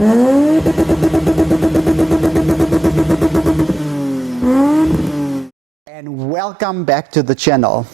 And welcome back to the channel.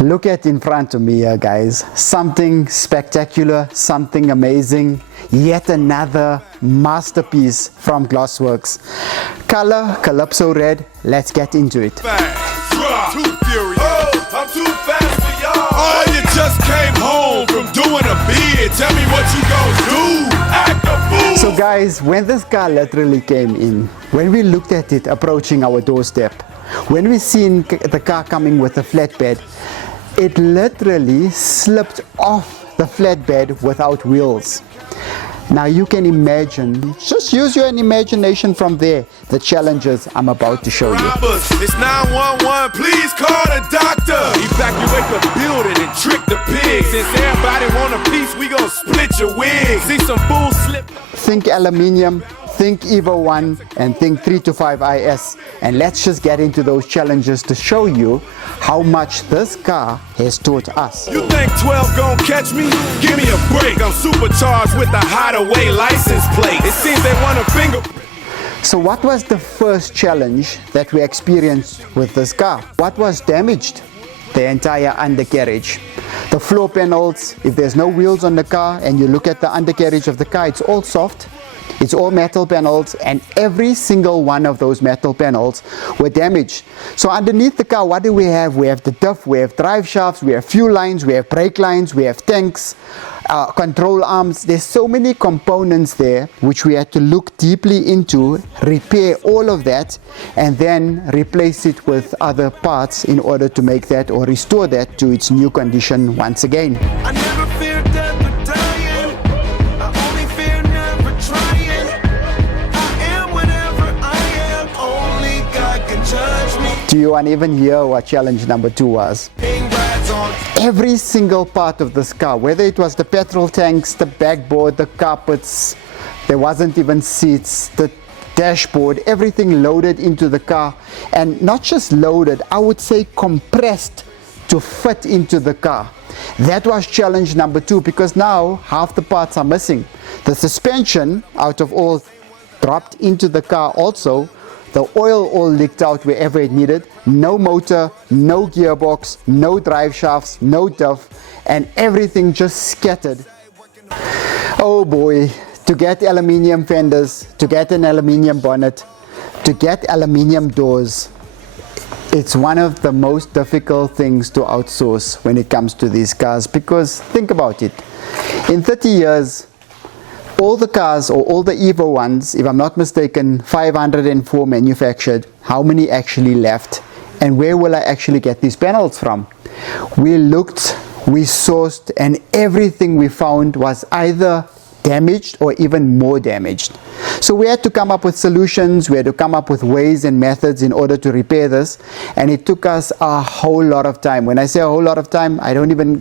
Look at in front of me here, guys. Something spectacular, something amazing. Yet another masterpiece from Glassworks. Color Calypso Red. Let's get into it. Too furious. Oh, I'm too fast for y'all. Oh, you just came home from doing a bid. Tell me what you gon' do. Act a fool. So guys, when this car literally came in, when we looked at it approaching our doorstep, when we seen the car coming with a flatbed, it literally slipped off the flatbed without wheels. Now you can imagine, just use your imagination from there, the challenges I'm about to show you. It's 911, please call the doctor. Evacuate the building and trick the pigs. Since everybody want a piece, we gon' split your wig. See some fools slip. Think aluminium, think Evo 1, and think 325 IS. And let's just get into those challenges to show you how much this car has taught us. You think 12 gon' catch me? Give me a break. I'm supercharged with the hideaway license plate. It seems they want a fingerprint. So what was the first challenge that we experienced with this car? What was damaged? The entire undercarriage. The floor panels, if there's no wheels on the car and you look at the undercarriage of the car, it's all soft. It's all metal panels, and every single one of those metal panels were damaged. So underneath the car, what do we have? We have the diff, we have drive shafts, we have fuel lines, we have brake lines, we have tanks, control arms. There's so many components there which we had to look deeply into, repair all of that, and then replace it with other parts in order to make that or restore that to its new condition once again. I never feared death or dying. I only fear never trying. I am whatever I am. Only God can judge me. Do you want to even hear what challenge number 2 was? Every single part of this car, whether it was the petrol tanks, the backboard, the carpets, there wasn't even seats, the dashboard, everything loaded into the car, and not just loaded, I would say compressed to fit into the car. That was challenge number 2, because now half the parts are missing. The suspension out of all dropped into the car also. The oil all leaked out wherever it needed. No motor, no gearbox, no drive shafts, no diff, and everything just scattered. Oh boy, to get aluminium fenders, to get an aluminium bonnet, to get aluminium doors, it's one of the most difficult things to outsource when it comes to these cars, because think about it. In 30 years, all the cars, or all the Evo ones, if I'm not mistaken, 504 manufactured. How many actually left? And where will I actually get these panels from? We looked, we sourced, and everything we found was either damaged or even more damaged. So we had to come up with solutions, we had to come up with ways and methods in order to repair this, and it took us a whole lot of time. When I say a whole lot of time,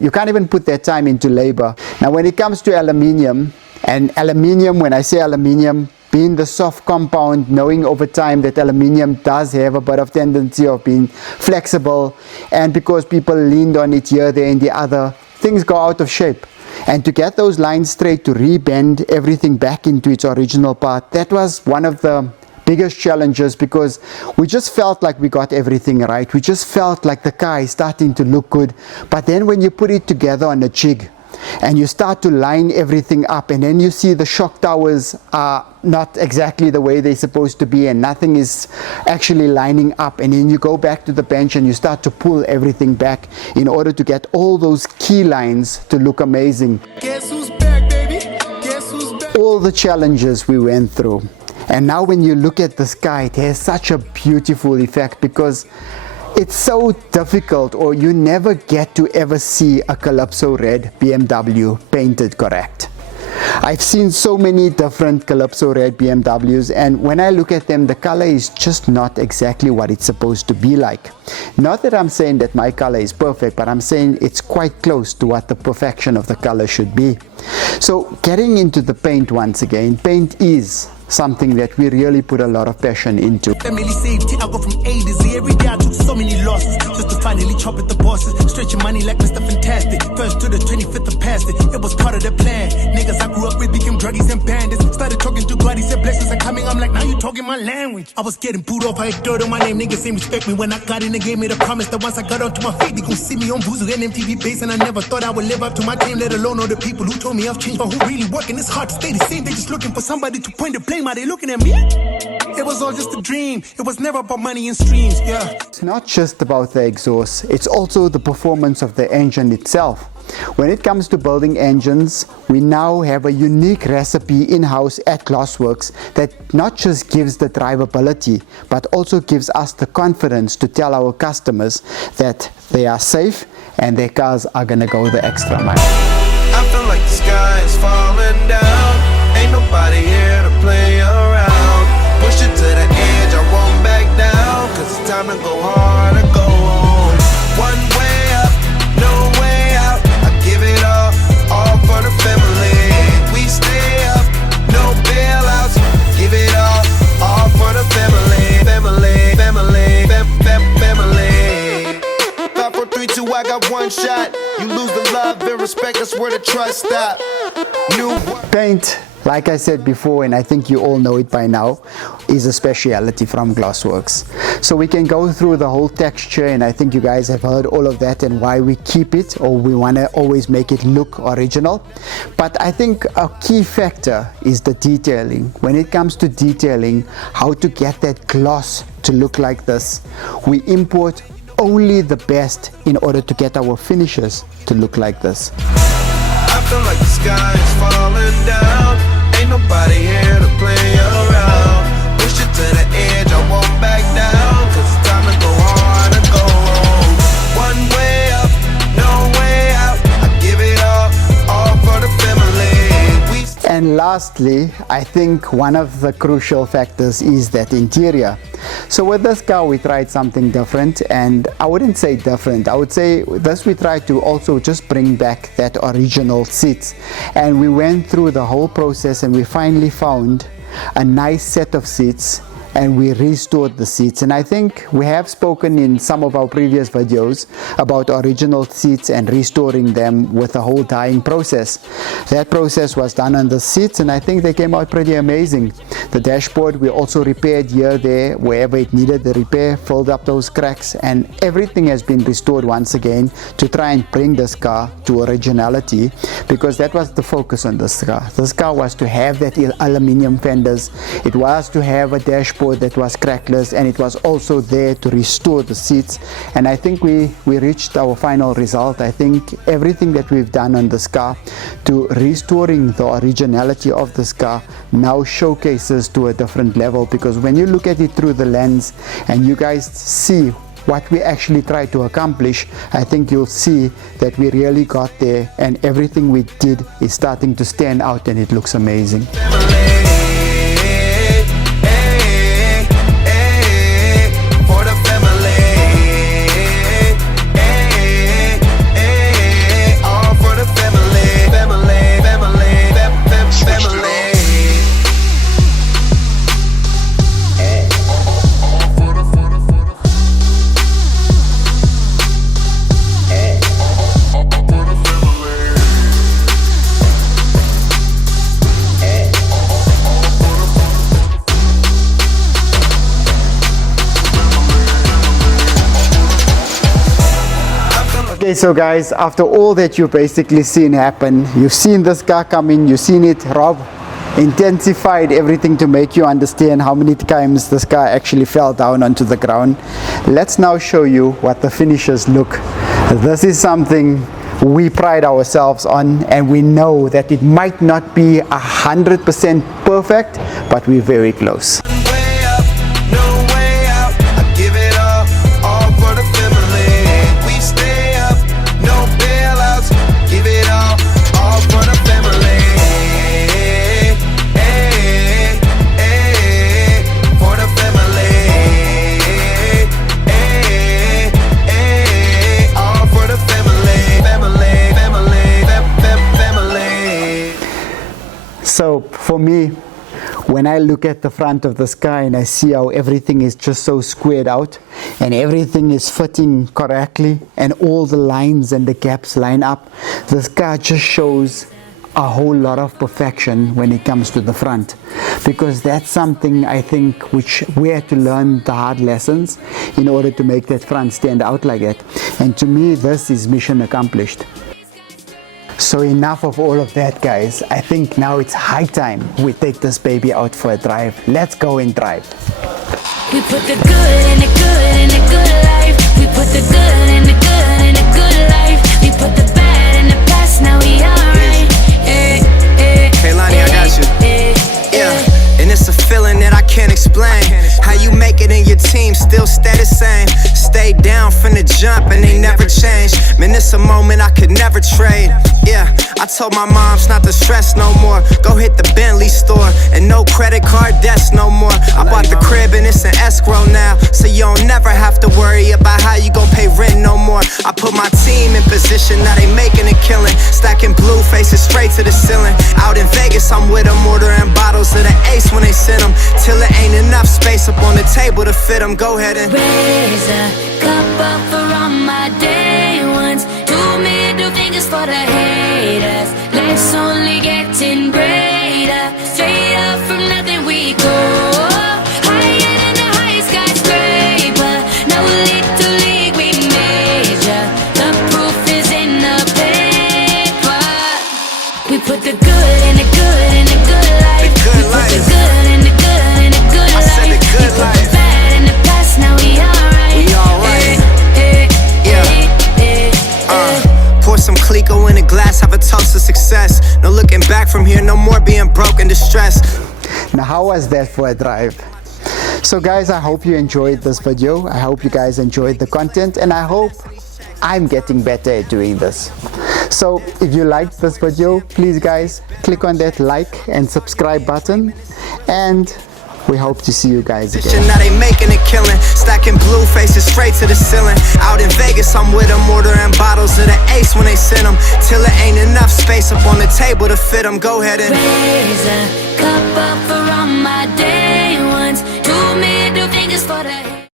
you can't even put that time into labor. Now when it comes to aluminium, and aluminium, when I say aluminium, being the soft compound, knowing over time that aluminium does have a bit of tendency of being flexible, and because people leaned on it here, there and the other, things go out of shape. And to get those lines straight, to rebend everything back into its original part, that was one of the biggest challenges, because we just felt like we got everything right. We just felt like the car is starting to look good. But then when you put it together on a jig, and you start to line everything up, and then you see the shock towers are not exactly the way they're supposed to be, and nothing is actually lining up, and then you go back to the bench and you start to pull everything back in order to get all those key lines to look amazing. Guess who's back, baby? Guess who's back? All the challenges we went through, and now when you look at the sky, it has such a beautiful effect, because it's so difficult, or you never get to ever see a Calypso Red BMW painted correct. I've seen so many different Calypso Red BMWs, and when I look at them, the color is just not exactly what it's supposed to be like. Not that I'm saying that my color is perfect, but I'm saying it's quite close to what the perfection of the color should be. So getting into the paint once again, paint is something that we really put a lot of passion into. Family safety, I go from A to Z. Every day I took so many losses just to finally chop at the bosses. Stretching money like Mr. Fantastic. First to the 25th of past it. It was part of the plan. Niggas I grew up with became druggies and bandits. Started talking to God, he said blessings are coming. I'm like, now you talking my language. I was getting booed off, I had dirt on my name. Niggas ain't respect me when I got in and gave me the promise that once I got onto my feet, they gon' see me on Vuzu and MTV base. And I never thought I would live up to my claim, let alone all the people who told me I've changed. But who really working? It's hard to stay the same. They just looking for somebody to point the blame. Are they looking at me? It was all just a dream. It was never about money and streams, yeah. It's not just about the exhaust, it's also the performance of the engine itself. When it comes to building engines, we now have a unique recipe in-house at Glassworks that not just gives the drivability, but also gives us the confidence to tell our customers that they are safe and their cars are gonna go the extra mile. I feel like the sky is falling down. Ain't nobody here to play around. Push it to the edge, I won't back down. Cause it's time to go hard or go home. One way up, no way out. I give it all for the family. We stay up, no bailouts. Give it all for the family. Family, family, family. 5, 4, 3, 2, I got one shot. You lose the love and respect, that's where the trust stop. New Paint, like I said before, and I think you all know it by now, is a speciality from Glassworks. So we can go through the whole texture, and I think you guys have heard all of that and why we keep it, or we want to always make it look original. But I think a key factor is the detailing. When it comes to detailing, how to get that gloss to look like this, we import only the best in order to get our finishes to look like this. I feel like the sky is falling down. Ain't nobody here to play around. Push it to the edge, I won't back down. Cause it's time to go hard and go home. One way up, no way out. I give it all for the family. And lastly, I think one of the crucial factors is that interior. So with this car we tried something different, and I wouldn't say different, I would say this we tried to also just bring back that original seats, and we went through the whole process and we finally found a nice set of seats and we restored the seats. And I think we have spoken in some of our previous videos about original seats and restoring them with the whole dyeing process. That process was done on the seats and I think they came out pretty amazing. The dashboard we also repaired here, there, wherever it needed the repair, filled up those cracks, and everything has been restored once again to try and bring this car to originality, because that was the focus on this car. This car was to have that aluminium fenders, it was to have a dashboard that was crackless, and it was also there to restore the seats. And I think we reached our final result. I think everything that we've done on this car to restoring the originality of this car now showcases to a different level, because when you look at it through the lens and you guys see what we actually tried to accomplish, I think you'll see that we really got there, and everything we did is starting to stand out and it looks amazing. Okay, so guys, after all that you've basically seen happen, you've seen this car come in, you've seen it, Rob intensified everything to make you understand how many times this car actually fell down onto the ground. Let's now show you what the finishes look. This is something we pride ourselves on, and we know that it might not be 100% perfect, but we're very close. Way up, no way out. I give it all for the family. We stay up, no bailouts. Give it all for the family. Hey, hey, for the family. Hey, hey, all for the family. Family, family, family. So for me, when I look at the front of this car and I see how everything is just so squared out and everything is fitting correctly and all the lines and the gaps line up, this car just shows a whole lot of perfection when it comes to the front, because that's something I think which we had to learn the hard lessons in order to make that front stand out like that. And to me, this is mission accomplished. So enough of all of that, guys. I think now it's high time we take this baby out for a drive. Let's go and drive. We put the good in the good in the good life. We put the good in the good in the good life. We put the bad in the past, now we alright. Hey Lonnie, I got you. Yeah, and it's a feeling that I can't explain. How you make it in your team still stay the same. Stay down from the jump and they never change. Man, it's a moment I could never trade. Yeah, I told my moms not to stress no more. Go hit the Bentley store and no credit card debts no more. I bought the crib and it's an escrow now, so you don't never have to worry about how you gon' pay rent no more. I put my team in position, now they making a killing. Stacking blue faces straight to the ceiling. Out in Vegas, I'm with them, ordering bottles of the Ace when they send them, till it ain't enough space up on the table to fit them. Go ahead and raise a cup up for all my day ones. 2 middle fingers for the haters. Life's only getting greater. Straight up from nothing we go. Higher than the highest skyscraper. No little league we major. The proof is in the paper. We put the good in the good in the good life. The good we life. put the good in the good in the good I life. said the good we put life. the bad in the past, now we alright. We alright. Pour some Clico in a glass, have a toast to success. No looking back from here, no more being broke and distressed. Now, how was that for a drive? So guys, I hope you enjoyed this video. I hope you guys enjoyed the content, and I hope I'm getting better at doing this. So if you liked this video, please guys, click on that like and subscribe button, and we hope to see you guys again. Now they making a killing, stacking blue faces straight to the ceiling. Out in Vegas, I'm with them, ordering bottles of the Ace when they send them, till it ain't enough space up on the table to fit them. Go ahead and raise a